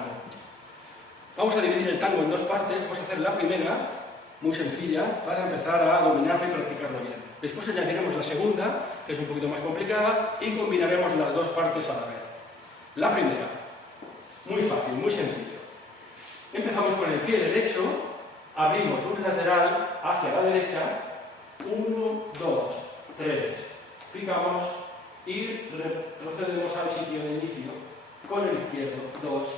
tango. Vamos a dividir el tango en dos partes. Vamos a hacer la primera, muy sencilla, para empezar a dominarlo y practicarlo bien. Después añadiremos la segunda, que es un poquito más complicada, y combinaremos las dos partes a la vez. La primera, muy fácil, muy sencillo. Empezamos con el pie derecho, abrimos un lateral hacia la derecha, 1, 2, 3, picamos y retrocedemos al sitio de inicio con el izquierdo, 2,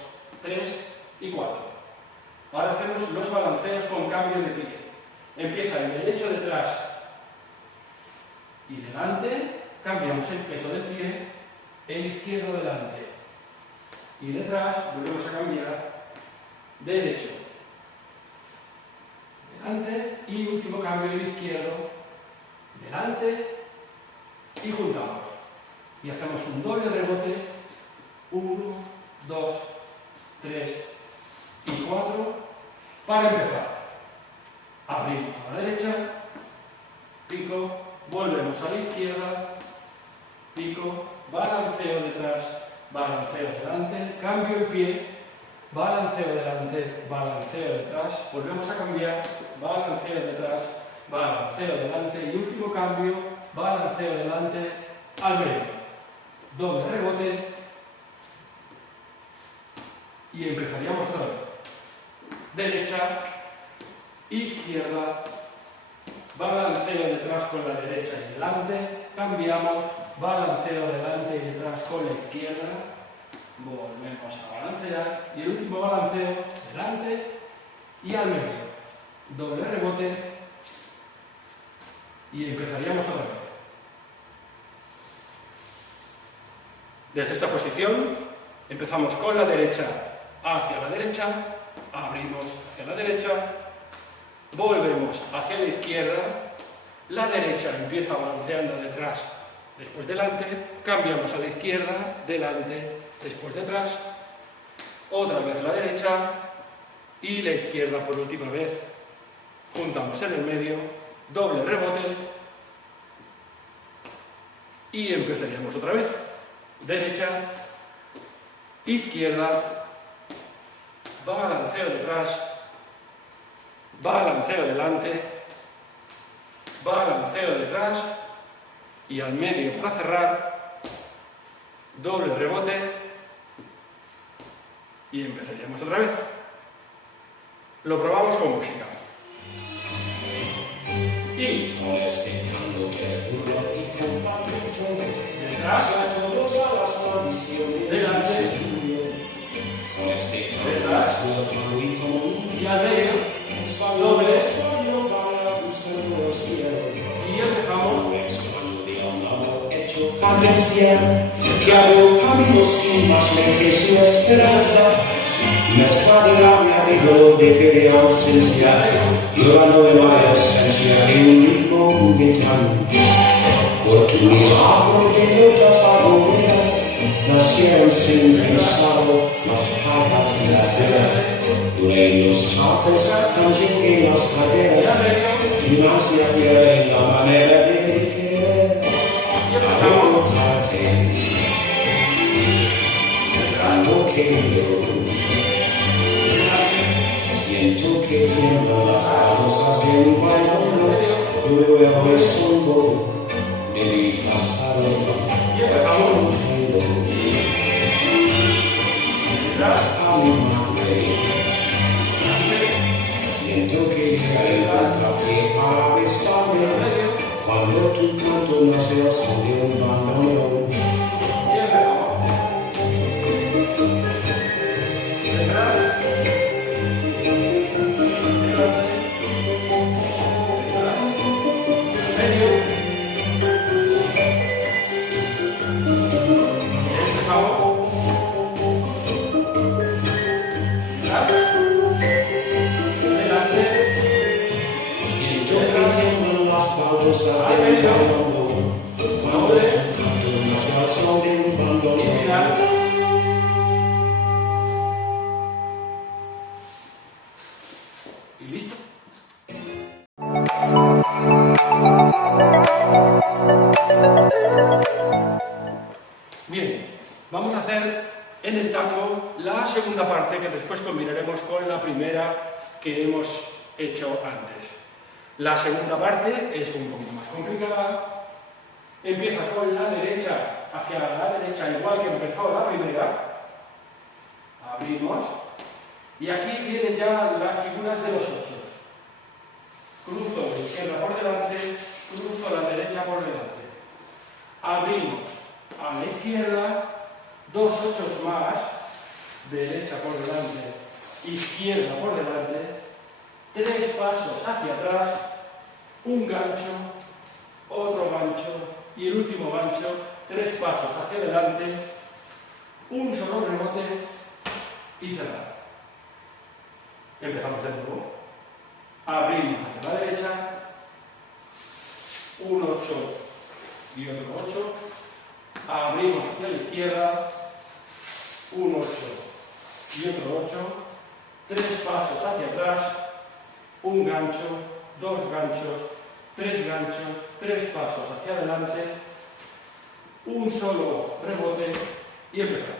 3 y 4. Ahora hacemos los balanceos con cambio de pie. Empieza el derecho detrás y delante, cambiamos el peso del pie, el izquierdo delante y detrás, volvemos a cambiar, derecho, delante y último cambio, el izquierdo, delante y juntamos. Y hacemos un doble rebote, 1, 2, 3 y 4, para empezar. Abrimos a la derecha, pico, volvemos a la izquierda, pico, balanceo detrás, balanceo delante, cambio el pie, balanceo delante, balanceo detrás, volvemos a cambiar, balanceo detrás, balanceo delante y último cambio, balanceo delante al medio. Doble rebote y empezaríamos otra vez. Derecha, izquierda, balanceo detrás con la derecha y delante, cambiamos, balanceo delante y detrás con la izquierda, volvemos a balancear y el último balanceo delante y al medio. Doble rebote y empezaríamos otra vez. Desde esta posición empezamos con la derecha hacia la derecha, abrimos hacia la derecha, volvemos hacia la izquierda, la derecha empieza balanceando detrás, después delante, cambiamos a la izquierda, delante, después detrás, otra vez la derecha y la izquierda por última vez. Juntamos en el medio, doble rebote y empezaríamos otra vez. Derecha, izquierda, balanceo detrás, balanceo delante, balanceo detrás y al medio para cerrar, doble rebote y empezaríamos otra vez. Lo probamos con música. Y detrás, delante, detrás y al medio, doble y empezamos. Que hago camino sin más lejos su esperanza, mezclada mi amigo de fe de ausencia, yo la nueva esencia de un ritmo juguetón. Por tu milagro de notas agoreras, nacieron sin pensado las patas y las velas, duré los charcos, tangen en las caderas, y más me afiera en la manera de querer. Siento que tiemblan las baldosas de un bailongo, luego el songo de mi pasado, no tengo a mi madre. Siento que llega el hincapié para besarme, cuando tu canto nace al son de un bandoneón. Siento que tiemblan las baldosas de un bailongo, cuando tu canto nace al son de un bandoneón. Y listo. Bien, vamos a hacer en el tango la la segunda parte que después combinaremos con la primera que hemos hecho antes. La segunda parte es un poquito más complicada. Empieza con la derecha hacia la derecha, igual que empezó la primera. Abrimos. Y aquí vienen ya las figuras de los ochos. Cruzo la izquierda por delante, cruzo la derecha por delante. Abrimos a la izquierda, dos ochos más, derecha por delante, izquierda por delante, tres pasos hacia atrás, un gancho, otro gancho y el último gancho, tres pasos hacia adelante, un solo rebote y cerrar. Empezamos de nuevo. Abrimos hacia la derecha, un 8 y otro 8. Abrimos hacia la izquierda, un 8 y otro 8. Tres pasos hacia atrás, un gancho, dos ganchos, tres pasos hacia adelante, un solo rebote y empezar.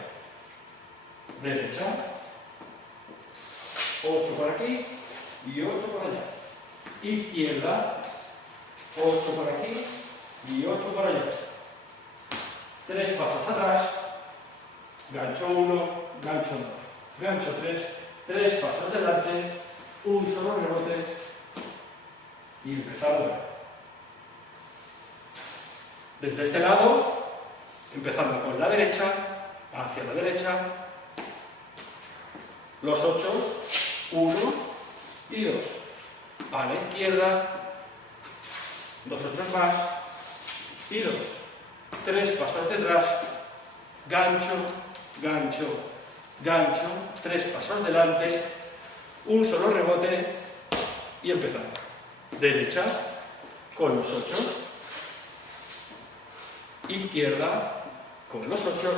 Derecha, 8 por aquí y 8 por allá. Izquierda, 8 por aquí y 8 por allá. Tres pasos atrás, gancho 1, gancho 2, gancho 3, tres pasos adelante, un solo rebote y empezar a dar. Desde este lado, empezando con la derecha, hacia la derecha, los 8, 1 y 2. A la izquierda, dos 8 más y 2. Tres pasos detrás, gancho, gancho, gancho, tres pasos delante, un solo rebote y empezar. Derecha con los 8, izquierda con los 8,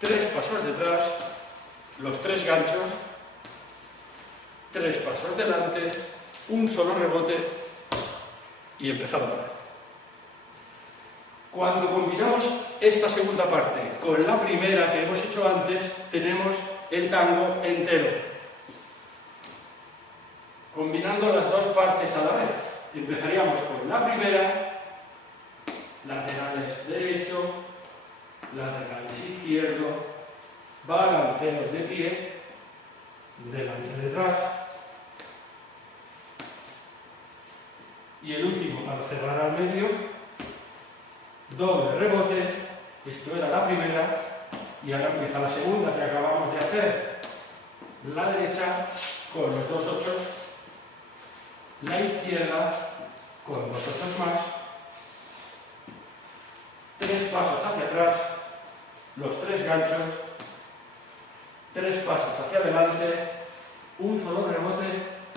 tres pasos detrás, los tres ganchos, tres pasos delante, un solo rebote y empezar otra vez. Cuando combinamos esta segunda parte con la primera que hemos hecho antes, tenemos el tango entero. Combinando las dos partes a la vez. Empezaríamos con la primera, laterales derecho, laterales izquierdo, balanceos de pie, delante detrás. Y el último, para cerrar al medio, doble rebote. Esto era la primera y ahora empieza la segunda que acabamos de hacer. La derecha con los dos ochos, la izquierda con dos ochos más, tres pasos hacia atrás, los tres ganchos, tres pasos hacia adelante, un solo rebote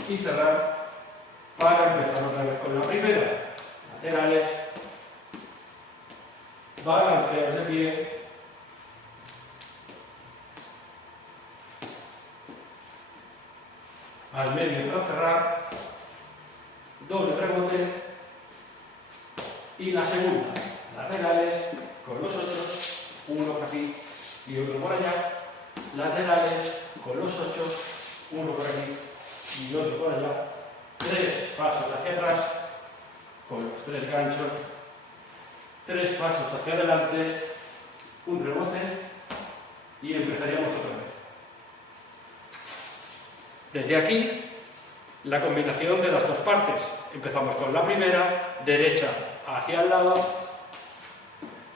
y cerrar para empezar otra vez con la primera. Laterales, balanceos de pie, al medio para cerrar, doble rebote y la segunda, laterales con los otros, uno por aquí y otro por allá, laterales con los 8, uno por aquí y otro por allá, tres pasos hacia atrás con los tres ganchos, tres pasos hacia adelante, un rebote y empezaríamos otra vez. Desde aquí, la combinación de las dos partes. Empezamos con la primera, derecha hacia el lado,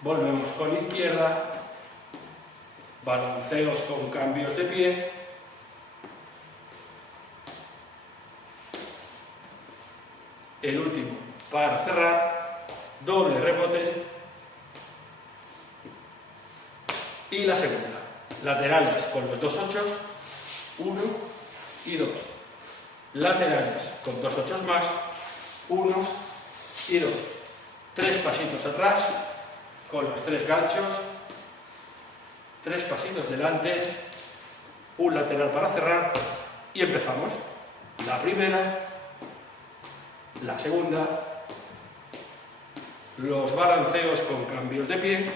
volvemos con izquierda, balanceos con cambios de pie, el último para cerrar, doble rebote y la segunda, laterales con los dos ochos, 1 y 2, laterales con dos ochos más, 1 y 2, tres pasitos atrás con los tres ganchos, tres pasitos delante, un lateral para cerrar y empezamos. La primera, la segunda, los balanceos con cambios de pie,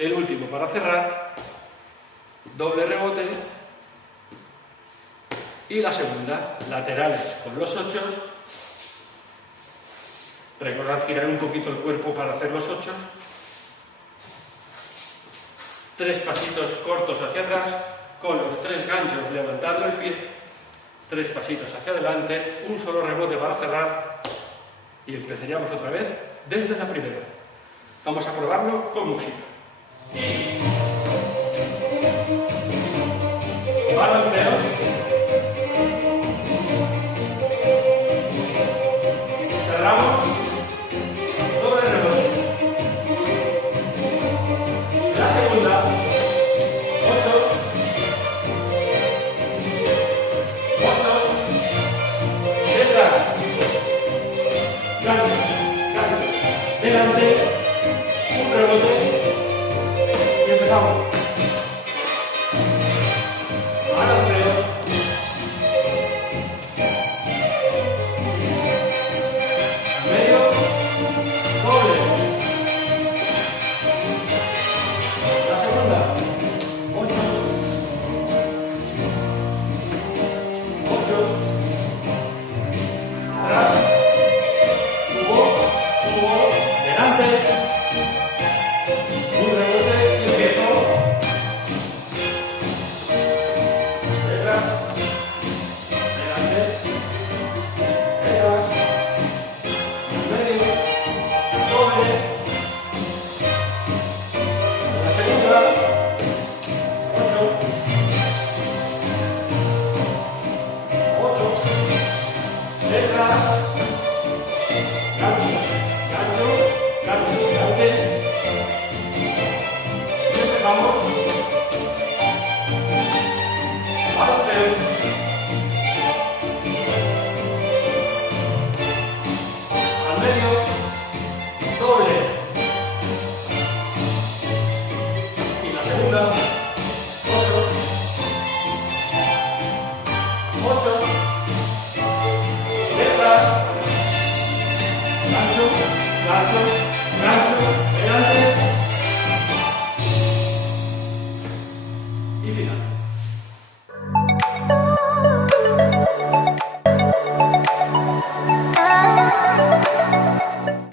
el último para cerrar, doble rebote, y la segunda, laterales con los 8. Recordad girar un poquito el cuerpo para hacer los 8. 3 pasitos cortos hacia atrás, con los 3 ganchos levantando el pie, 3 pasitos hacia adelante, un solo rebote para cerrar y empezaríamos otra vez desde la primera. Vamos a probarlo con música. Balanceo. Cerramos. Doble rebote. La segunda. 8. 8. Detrás. Gancho. Gancho. Delante. Un rebote. Y empezamos. Balanceo. Medio. Doble. La segunda. 8. 8. Atrás. Subo. Subo. Delante. Un rebote y empiezo. Detrás. Delante. Detrás. Medio. Doble. La segunda. 8. 8. Detrás. Gancho. Gancho. Gancho. Delante. Y empezamos. Balanceo. Al medio. Doble. Y la segunda. 8. 8. Detrás. Gancho. Gancho.